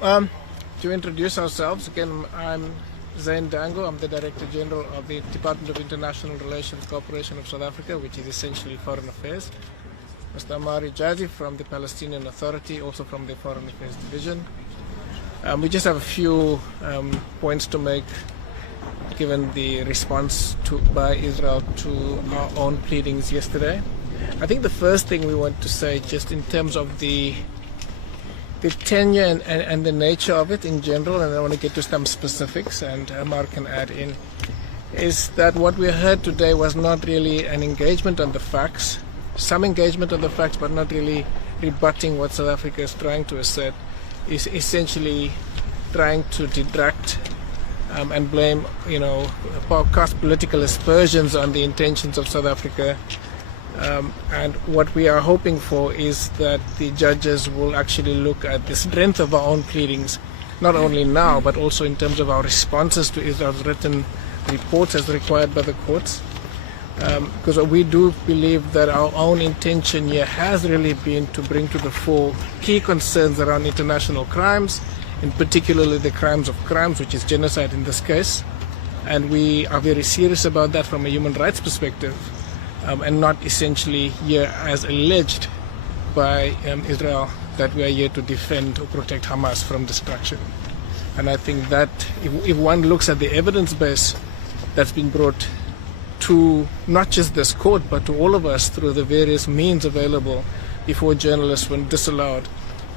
To introduce ourselves, again, I'm Zain Dango. I'm the Director General of the Department of International Relations Corporation of South Africa, which is essentially Foreign Affairs. Mr. Amari Jazi from the Palestinian Authority, also from the Foreign Affairs Division. We just have a few points to make given the response by Israel to our own pleadings yesterday. I think the first thing we want to say, just in terms of the tenure and the nature of it in general, and I want to get to some specifics, and Amar can add in, is that what we heard today was not really an engagement on the facts, some engagement on the facts, but not really rebutting what South Africa is trying to assert, is essentially trying to detract and blame, cast political aspersions on the intentions of South Africa. And what we are hoping for is that the judges will actually look at the strength of our own pleadings, not only now, but also in terms of our responses to Israel's written reports as required by the courts. Because we do believe that our own intention here has really been to bring to the fore key concerns around international crimes, in particularly the crimes of crimes, which is genocide in this case. And we are very serious about that from a human rights perspective. And not essentially here as alleged by Israel that we are here to defend or protect Hamas from destruction. And I think that if one looks at the evidence base that's been brought to not just this court but to all of us through the various means available before journalists when disallowed,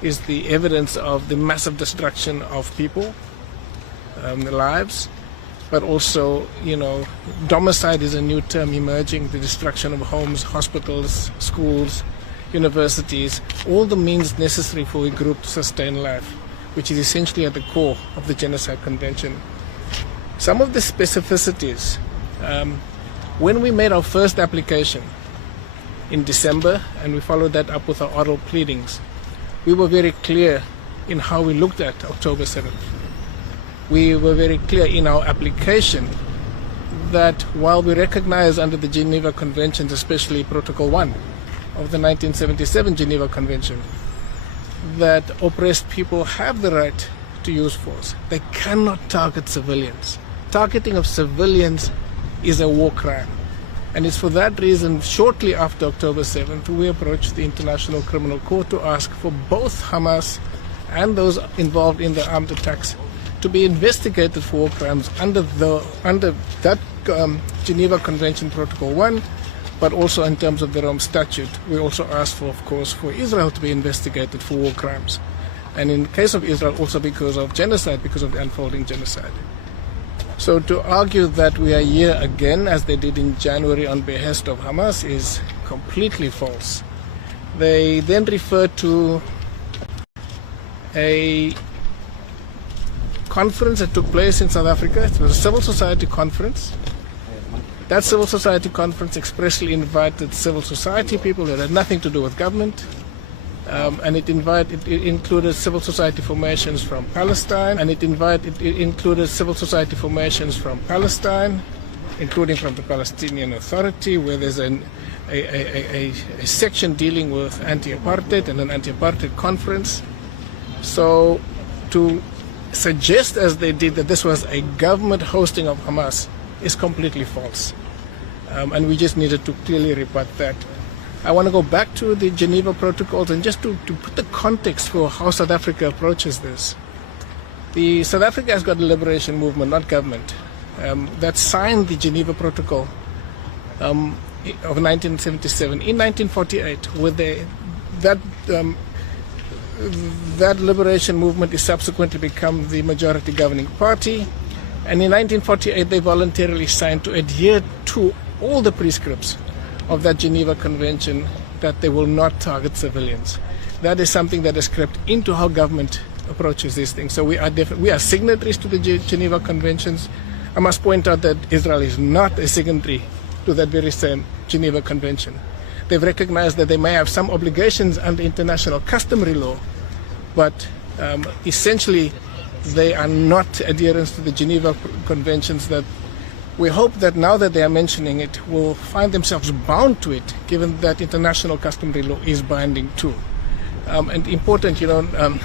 is the evidence of the massive destruction of people, their lives, but also, domicide is a new term emerging, the destruction of homes, hospitals, schools, universities, all the means necessary for a group to sustain life, which is essentially at the core of the Genocide Convention. Some of the specificities, when we made our first application in December, and we followed that up with our oral pleadings, we were very clear in how we looked at October 7th. We were very clear in our application that while we recognize under the Geneva Conventions, especially Protocol 1 of the 1977 Geneva Convention, that oppressed people have the right to use force. They cannot target civilians. Targeting of civilians is a war crime. And it's for that reason, shortly after October 7th, we approached the International Criminal Court to ask for both Hamas and those involved in the armed attacks to be investigated for war crimes under that Geneva Convention Protocol 1, but also in terms of the Rome Statute. We also asked for, of course, for Israel to be investigated for war crimes. And in the case of Israel, also because of genocide, because of the unfolding genocide. So to argue that we are here again, as they did in January on behest of Hamas, is completely false. They then refer to a conference that took place in South Africa. It was a civil society conference. That civil society conference expressly invited civil society people that had nothing to do with government, and it included civil society formations from Palestine, including from the Palestinian Authority, where there's a section dealing with anti-apartheid and an anti-apartheid conference. So to suggest, as they did, that this was a government hosting of Hamas is completely false. And we just needed to clearly rebut that. I want to go back to the Geneva Protocols and just to put the context for how South Africa approaches this. South Africa has got a liberation movement, not government, that signed the Geneva Protocol of 1977. In 1948, with that liberation movement is subsequently become the majority governing party, and in 1948 they voluntarily signed to adhere to all the prescripts of that Geneva Convention that they will not target civilians. That is something that has crept into how government approaches these things. So we are signatories to the Geneva Conventions. I must point out that Israel is not a signatory to that very same Geneva Convention. They've recognized that they may have some obligations under international customary law, but essentially they are not adherents to the Geneva Conventions that we hope that now that they are mentioning it, will find themselves bound to it, given that international customary law is binding too. And important,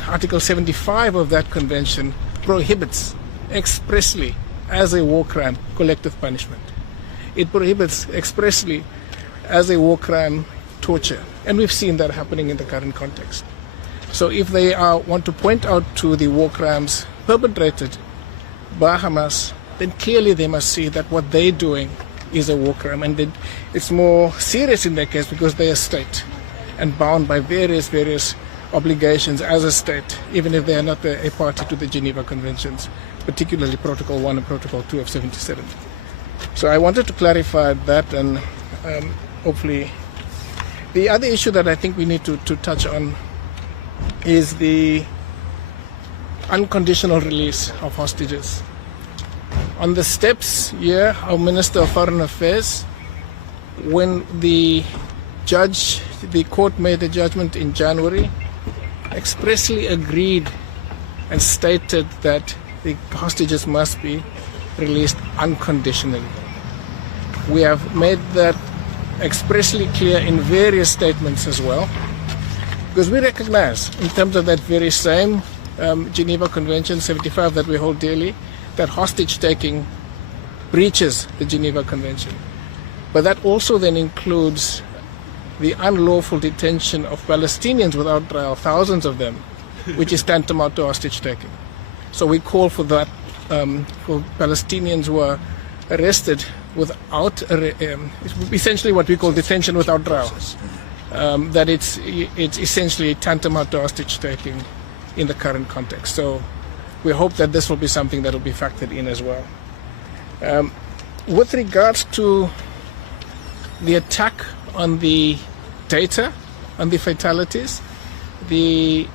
Article 75 of that convention prohibits expressly, as a war crime, collective punishment. It prohibits expressly, as a war crime, torture. And we've seen that happening in the current context. So if they want to point out to the war crimes perpetrated by Hamas, then clearly they must see that what they're doing is a war crime. And it's more serious in their case because they're a state and bound by various obligations as a state, even if they are not a party to the Geneva Conventions, particularly Protocol 1 and Protocol 2 of 77. So I wanted to clarify that, and hopefully the other issue that I think we need to touch on is the unconditional release of hostages. On the steps here, our Minister of Foreign Affairs, when the court made a judgment in January, expressly agreed and stated that the hostages must be released unconditionally. We have made that expressly clear in various statements as well, because we recognize, in terms of that very same Geneva Convention 75 that we hold dearly, that hostage-taking breaches the Geneva Convention. But that also then includes the unlawful detention of Palestinians without trial, thousands of them, which is tantamount to hostage-taking. So we call for that, for Palestinians who are arrested without, essentially what we call detention without trial, that it's essentially tantamount to hostage-taking in the current context. So we hope that this will be something that will be factored in as well. With regards to the attack on the data, on the fatalities, the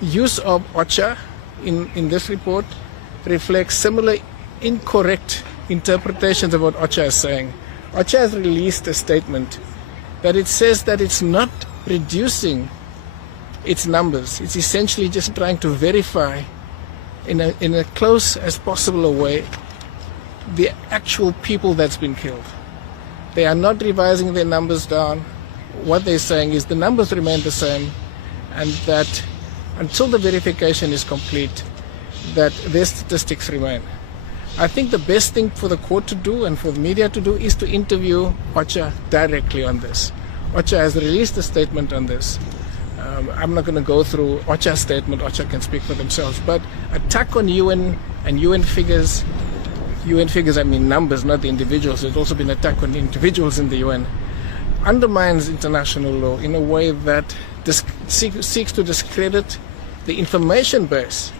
use of OCHA in this report reflects similar incorrect interpretations of what OCHA is saying. OCHA has released a statement that it says that it's not reducing its numbers. It's essentially just trying to verify in a close as possible a way the actual people that's been killed. They are not revising their numbers down. What they're saying is the numbers remain the same, and that until the verification is complete, that their statistics remain. I think the best thing for the court to do and for the media to do is to interview OCHA directly on this. OCHA has released a statement on this. I'm not going to go through OCHA's statement. OCHA can speak for themselves. But attack on UN and UN figures, I mean numbers, not the individuals. There's also been attack on individuals in the UN, undermines international law in a way that seeks to discredit the information base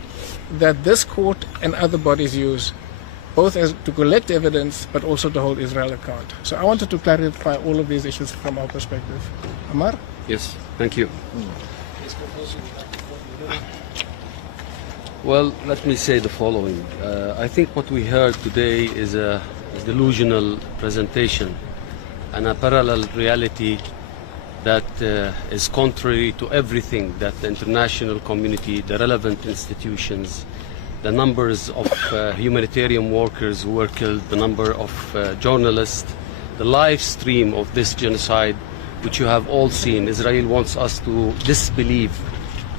that this court and other bodies use, both as to collect evidence but also to hold Israel account. So I wanted to clarify all of these issues from our perspective. Amar? Yes, thank you. Well, let me say the following. I think what we heard today is a delusional presentation and a parallel reality that is contrary to everything that the international community, the relevant institutions, the numbers of humanitarian workers who were killed, the number of journalists, the live stream of this genocide, which you have all seen. Israel wants us to disbelieve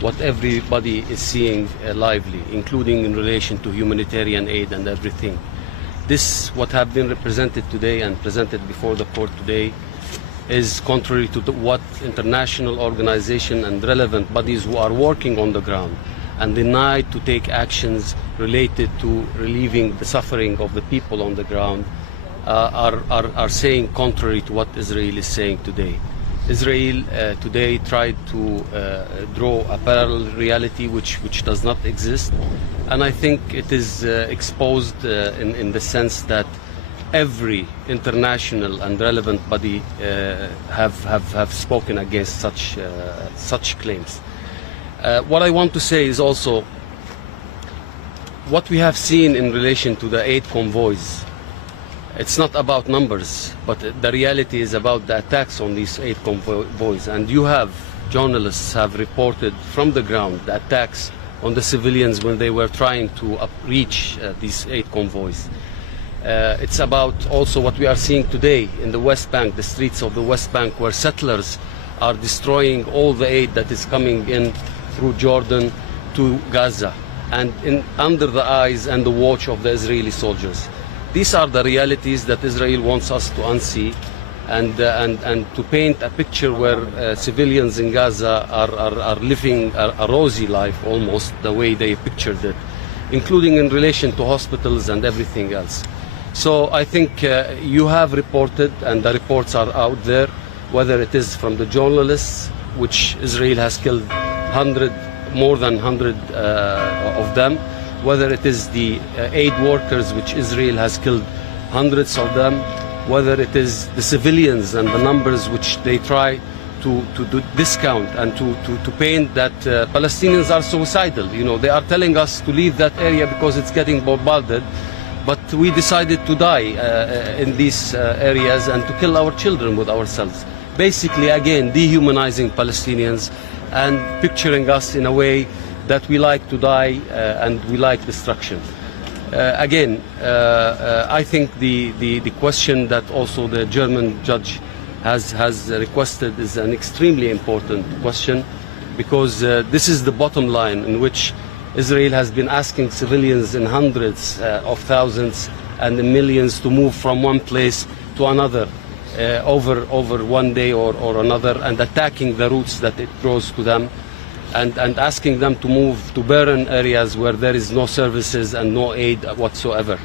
what everybody is seeing lively, including in relation to humanitarian aid and everything. This, what have been represented today and presented before the court today, is contrary to what international organizations and relevant bodies who are working on the ground and denied to take actions related to relieving the suffering of the people on the ground are saying contrary to what Israel is saying today. Israel today tried to draw a parallel reality which does not exist, and I think it is exposed in the sense that every international and relevant body have spoken against such claims. What I want to say is also what we have seen in relation to the aid convoys. It's not about numbers, but the reality is about the attacks on these aid convoys. And journalists have reported from the ground the attacks on the civilians when they were trying to reach these aid convoys. It's about also what we are seeing today in the West Bank, the streets of the West Bank, where settlers are destroying all the aid that is coming in through Jordan to Gaza, and under the eyes and the watch of the Israeli soldiers. These are the realities that Israel wants us to unsee, and to paint a picture where civilians in Gaza are living a rosy life, almost the way they pictured it, including in relation to hospitals and everything else. So I think you have reported, and the reports are out there, whether it is from the journalists, which Israel has killed more than 100 of them, whether it is the aid workers, which Israel has killed hundreds of them, whether it is the civilians and the numbers which they try to discount and to paint that Palestinians are suicidal. You know, they are telling us to leave that area because it's getting bombarded, but we decided to die in these areas and to kill our children with ourselves. Basically, again, dehumanizing Palestinians and picturing us in a way that we like to die and we like destruction. Again, I think the question that also the German judge has requested is an extremely important question, because this is the bottom line in which Israel has been asking civilians in hundreds of thousands and in millions to move from one place to another over one day or another, and attacking the routes that it grows to them, and asking them to move to barren areas where there is no services and no aid whatsoever.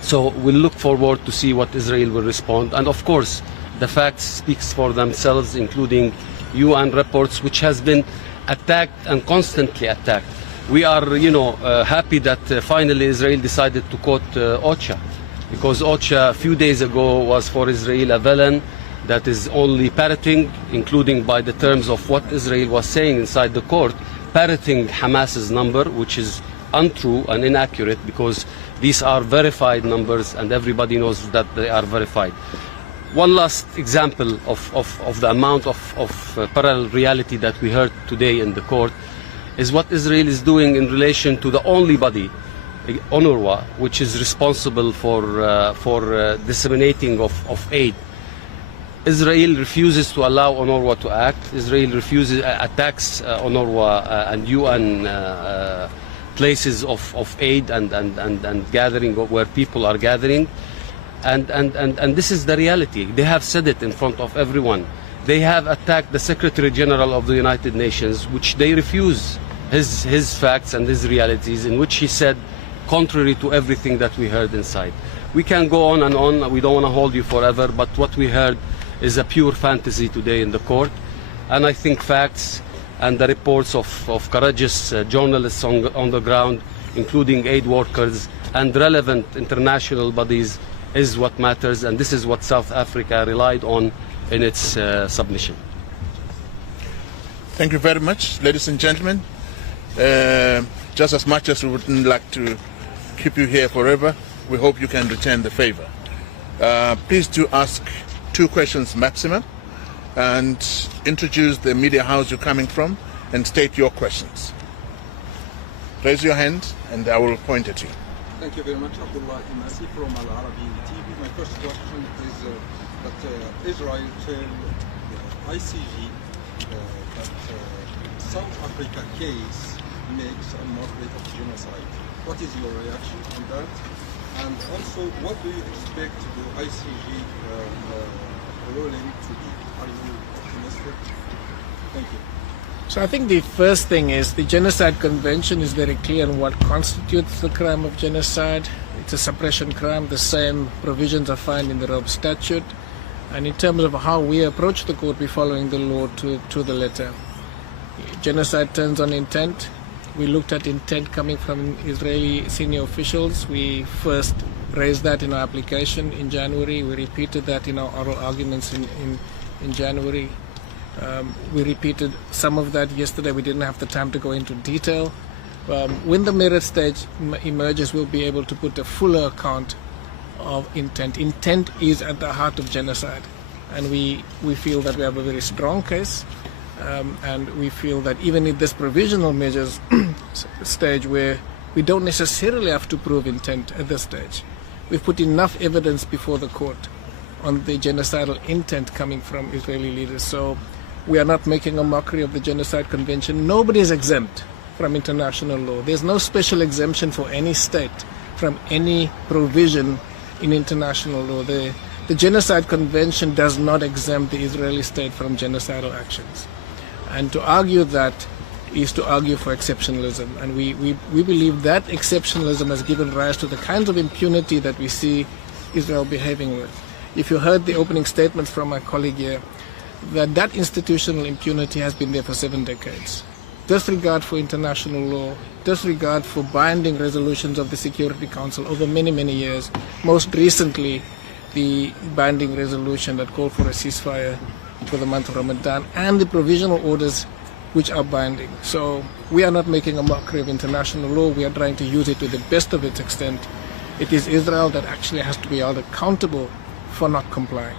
So we'll look forward to see what Israel will respond. And of course, the facts speaks for themselves, including UN reports, which has been attacked and constantly attacked. We are, happy that finally Israel decided to quote OCHA, because OCHA a few days ago was for Israel a villain that is only parroting, including by the terms of what Israel was saying inside the court, parroting Hamas's number, which is untrue and inaccurate, because these are verified numbers and everybody knows that they are verified. One last example of the amount of parallel reality that we heard today in the court is what Israel is doing in relation to the only body, UNRWA, which is responsible for disseminating of aid. Israel refuses to allow UNRWA to act. Israel attacks UNRWA and UN places of aid and gathering where people are gathering. And this is the reality. They have said it in front of everyone. They have attacked the Secretary General of the United Nations, which they refuse his facts and his realities, in which he said contrary to everything that we heard inside. We can go on and on. We don't want to hold you forever, but what we heard is a pure fantasy today in the court. And I think facts and the reports of courageous journalists on the ground, including aid workers and relevant international bodies, is what matters, and this is what South Africa relied on in its submission. Thank you very much, ladies and gentlemen. Just as much as we wouldn't like to keep you here forever, we hope you can return the favor. Please do ask 2 questions maximum, and introduce the media house you're coming from and state your questions. Raise your hand and I will point at you. Thank you very much, Abdullah Imasi from Al Arabi TV. My first question is that Israel told ICJ that South Africa case makes a moderate of genocide. What is your reaction on that? And also, what do you expect the ICJ ruling to be? Are you optimistic? Thank you. So I think the first thing is the Genocide Convention is very clear on what constitutes the crime of genocide. It's a suppression crime. The same provisions are found in the Rome Statute. And in terms of how we approach the court, we're following the law to the letter. Genocide turns on intent. We looked at intent coming from Israeli senior officials. We first raised that in our application in January. We repeated that in our oral arguments in January. We repeated some of that yesterday. We didn't have the time to go into detail. When the merit stage emerges, we'll be able to put a fuller account of intent. Intent is at the heart of genocide, and we feel that we have a very strong case, and we feel that even in this provisional measures stage, where we don't necessarily have to prove intent at this stage, we've put enough evidence before the court on the genocidal intent coming from Israeli leaders. So We are not making a mockery of the Genocide Convention. Nobody is exempt from international law. There's no special exemption for any state from any provision in international law. The Genocide Convention does not exempt the Israeli state from genocidal actions. And to argue that is to argue for exceptionalism. And we believe that exceptionalism has given rise to the kinds of impunity that we see Israel behaving with. If you heard the opening statements from my colleague here, that institutional impunity has been there for 7 decades. Disregard for international law, disregard for binding resolutions of the Security Council over many, many years. Most recently, the binding resolution that called for a ceasefire for the month of Ramadan, and the provisional orders which are binding. So we are not making a mockery of international law. We are trying to use it to the best of its extent. It is Israel that actually has to be held accountable for not complying.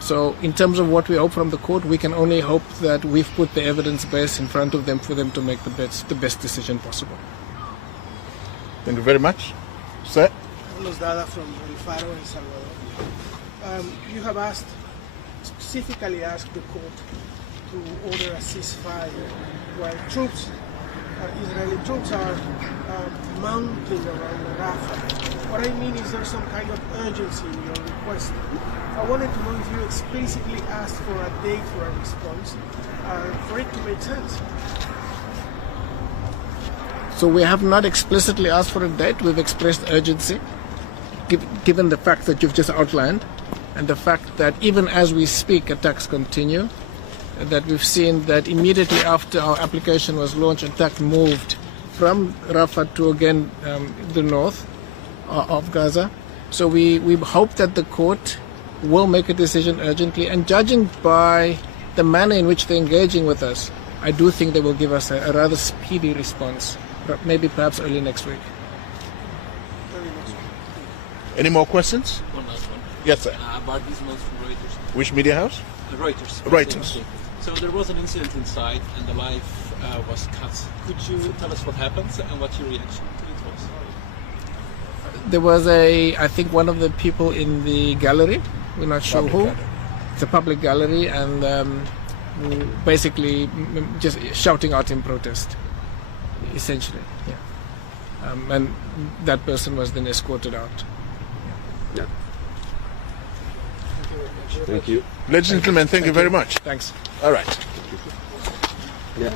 So in terms of what we hope from the court, we can only hope that we've put the evidence base in front of them for them to make the best decision possible. Thank you very much. Sir? Carlos Dada from El Faro, El Salvador. You have specifically asked the court to order a ceasefire while Israeli troops are mounting around Rafah. What I mean is there's some kind of urgency in your request. I wanted to know if you explicitly asked for a date for a response, for it to make sense. So we have not explicitly asked for a date. We've expressed urgency, given the fact that you've just outlined, and the fact that even as we speak, attacks continue, that we've seen that immediately after our application was launched, attack moved from Rafah to, again, the north of Gaza. So we hope that the court will make a decision urgently, and judging by the manner in which they're engaging with us, I do think they will give us a rather speedy response, maybe perhaps early next week. Any more questions? One last one. Yes, sir. About these notes from Reuters. Which media house? Reuters. Reuters. So there was an incident inside and the live was cut. Could you tell us what happened and what your reaction to it was? There was I think one of the people in the gallery, we're not sure who. It's a public gallery, and basically just shouting out in protest, essentially. Yeah. And that person was then escorted out. Yeah. Thank you. Ladies and gentlemen, thank you very much. Thanks. All right. Yeah.